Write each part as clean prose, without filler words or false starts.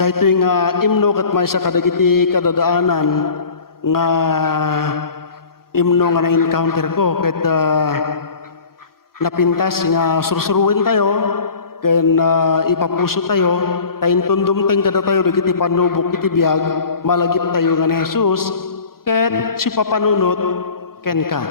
Dahito nga imno kat may sa kadagiti kadadaanan nga imno nga na-encounter ko ket napintas nga sursuruin tayo ken ipapuso tayo tayin tundom tayong kada tayo dagiti panubok iti biag malagip tayo nga ni Jesus ket si papanunot ken ka.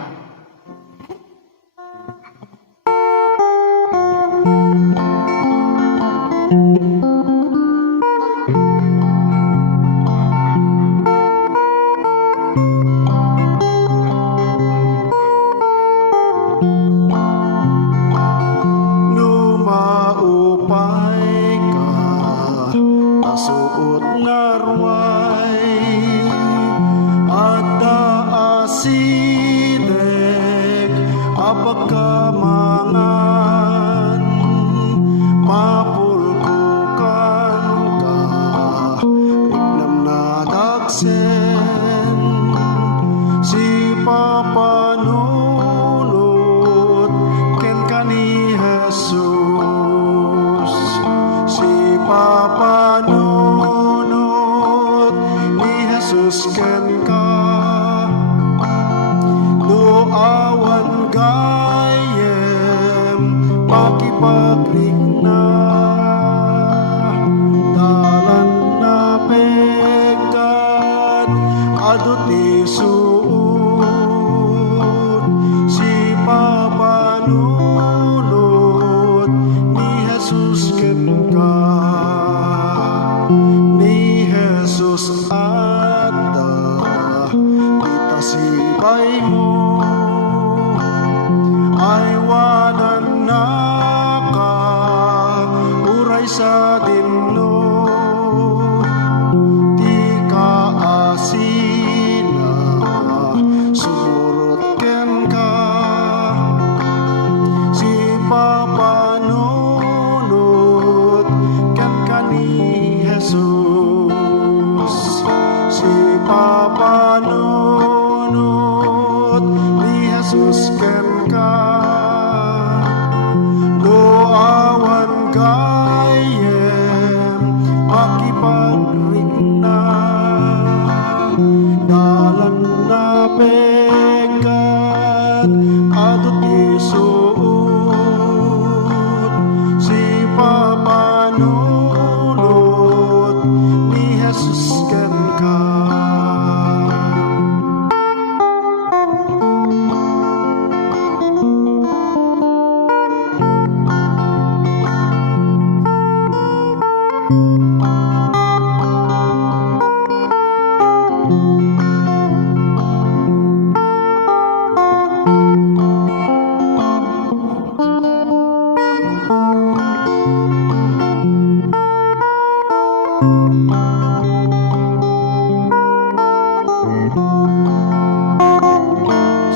Pagkamangan mapulkukan ka ignam na daksen si papanunot ken ka ni Jesus si papanunot ni Jesus ken ka no awan gayem makipagligna dalan na pegat adot isuot si papanunot ni Jesus ken ka ni Jesus adda kita sibay mo ay wanan na ka uray sa dinno di ka asina sumurot ken ka si papanunot ken ka ni Jesus si papanunot ni Jesus ken ka no awan gayem makipagligna dalan na pegat adot isuot si papanunot ni Jesus ken ka.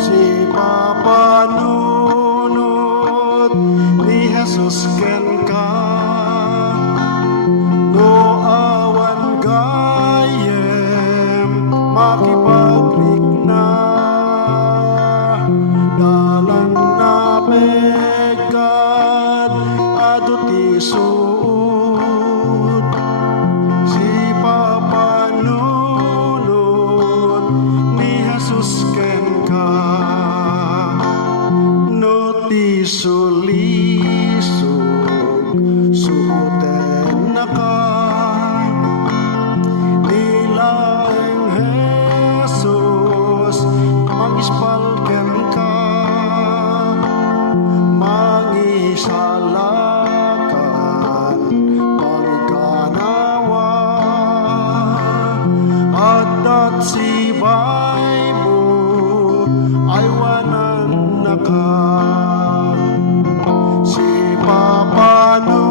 Si papanunot ni Jesus ken ka no awan gayem makipagligna dalan na pegat adot isuot si papanunot ni Jesus ken ka no ti sulisog suoten na ka nilaeng Jesus mangispal ken ka mangisalakan pagkanawa at sibay mo ay wanan na ka si papanunot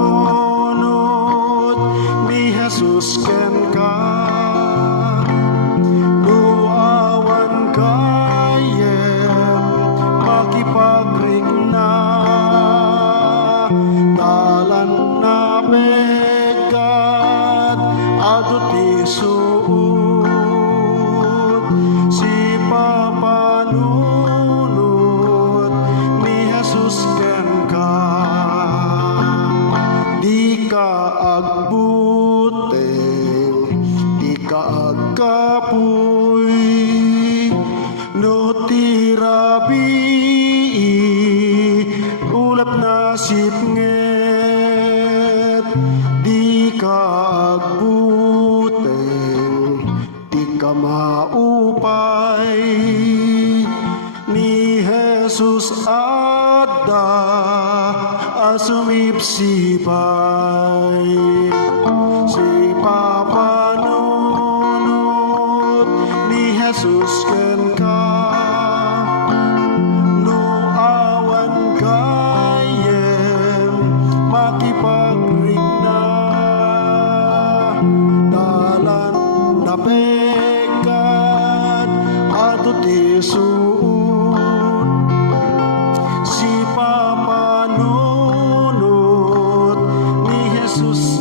ni Jesus ken ka no awan gayem makipagrigna dalan na pegat adot isuot si papanunot ni Jesus ken ka di ka agbuti maupay ni Jesus ada asumipsipay si papanunot ni Jesus ken ka no awan gayem makipagringna dalan na pegkat ato ti suod si papanunot ni Jesus